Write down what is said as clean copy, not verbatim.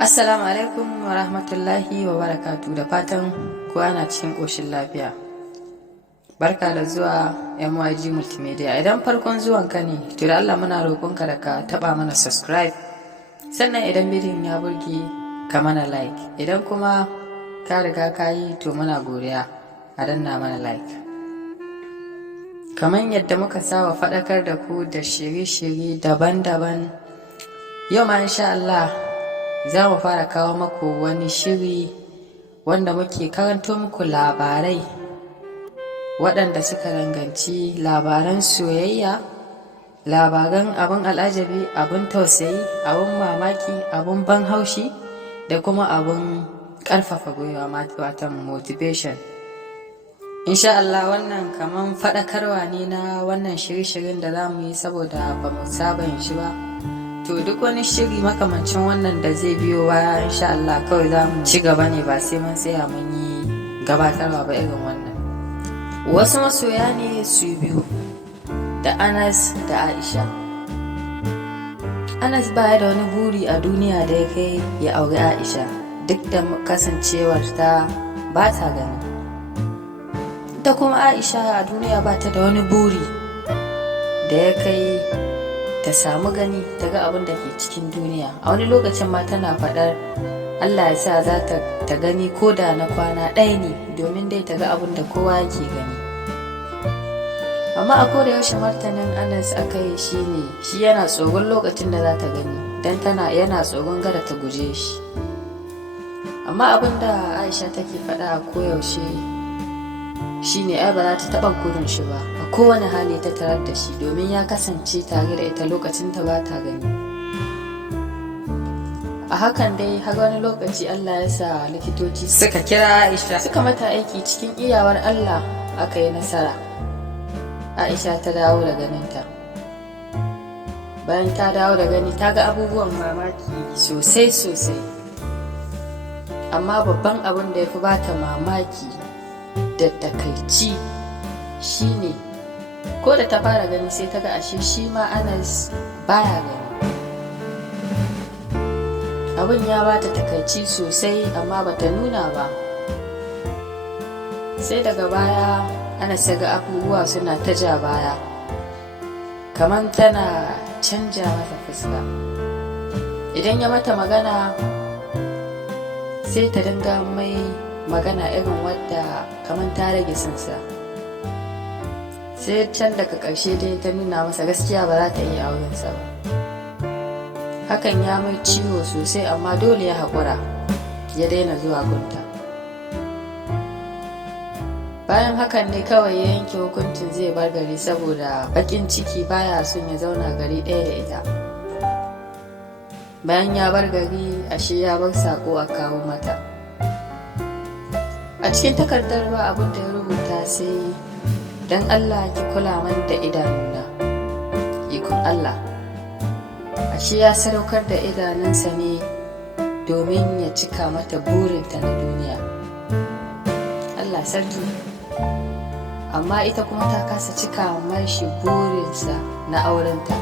Assalamu alaikum wa rahmatullahi wa barakatu, da fatan kowa na cikin ƙoshin lafiya. Barka da zuwa MYG Multimedia. Idan farkon zuwan ka ne, to da Allah muna roƙonka da ka taɓa mana subscribe. Sannan idan bidiyon ya burge ka mana like. Idan kuma ka riga ka yi, to muna godiya a danna mana like. Kamar yadda muka saba faɗakar da ku da shirye-shirye daban-daban, yau ma insha Allah za mu fara kawo maku wani shiri wanda muke karanto muku labarai waɗanda suka danganci labaran soyayya, labaran abin al'ajabi, abin tausayi, abin mamaki, abin ban haushi da kuma abin ƙarfafa gwiwa, watan motivation. Insha Allah wannan kaman faɗakarwa ne na wannan shirye-shiryen da za mu yi, saboda ba mu saba yin shi ba. To duk wani shiri makamancin wannan da zai biyo baya, insha Allah kawai za mu ci gaba ne, ba sai mun tsaya mun yi gabatarwa ba irin wannan. Wasu masoya ne su biyu, da Anas da Aisha. Anas baya da wani buri a duniya da ya kai ya auri Aisha, duk da kasancewar ta ba ta gani. Ita kuma Aisha a duniya ba ta da wani buri da ya kai ta samu gani, ta ga abin da ke cikin duniya. A wani lokacin ma tana faɗar Allah ya sa za ta gani ko da na kwana ɗaya ne, domin dai ta ga abin da kowa yake gani. Amma a koda yaushe martanin Anas aka yi shi ne, shi yana tsoron lokacin da za ta gani, don yana tsoron gara ta guje shi. Amma abin da Aisha take faɗa a koyaushe shi ne, ai ba za ta taɓa gudun shi ba, a kowane hali ta tarar da shi, domin ya kasance tare da ita lokacin ta ba ta gani. A hakan dai har wani lokaci Allah ya sa likitoci suka kira Aisha, suka mata aiki. Cikin iyawar Allah aka yi nasara, Aisha ta dawo da ganinta. Bayan ta dawo da gani, ta ga abubuwan mamaki sosai, amma babban abin da ya fi bata mamaki da takaici shine, ko da ta fara gani sai ta ga ashe shi ma Anas baya gani. Abin ya bata takaici sosai, amma bata nuna ba. Sai daga baya Anas ya ga abubuwa suna ta ja baya, kamar tana canja masa fuska. Idan ya mata magana sai ta dinga mai magana irin wadda kamar ta rage sansa. Sai can daga ƙarshe dai ta nuna masa gaskiya ba za ta iya aurensa ba. Hakan ya mai ciwo sosai, amma dole ya haƙura, ya daina zuwa gunta. Bayan hakan ne kawai ya yanke hukuncin zai bar gari, saboda baƙin ciki baya son ya zauna gari ɗaya da ita. Bayan ya bar gari, ashe ya bar saƙo a kawo mata. A cikin takardar ba abin da ya rubuta sai, don Allah ki kula man da idanuna. Ikon Allah, ashe ya sadaukar da idanunsa ne domin ya cika mata burinta na duniya. Allah sarki. Amma ita kuma ta kasa cika mashi burinsa na aurenta.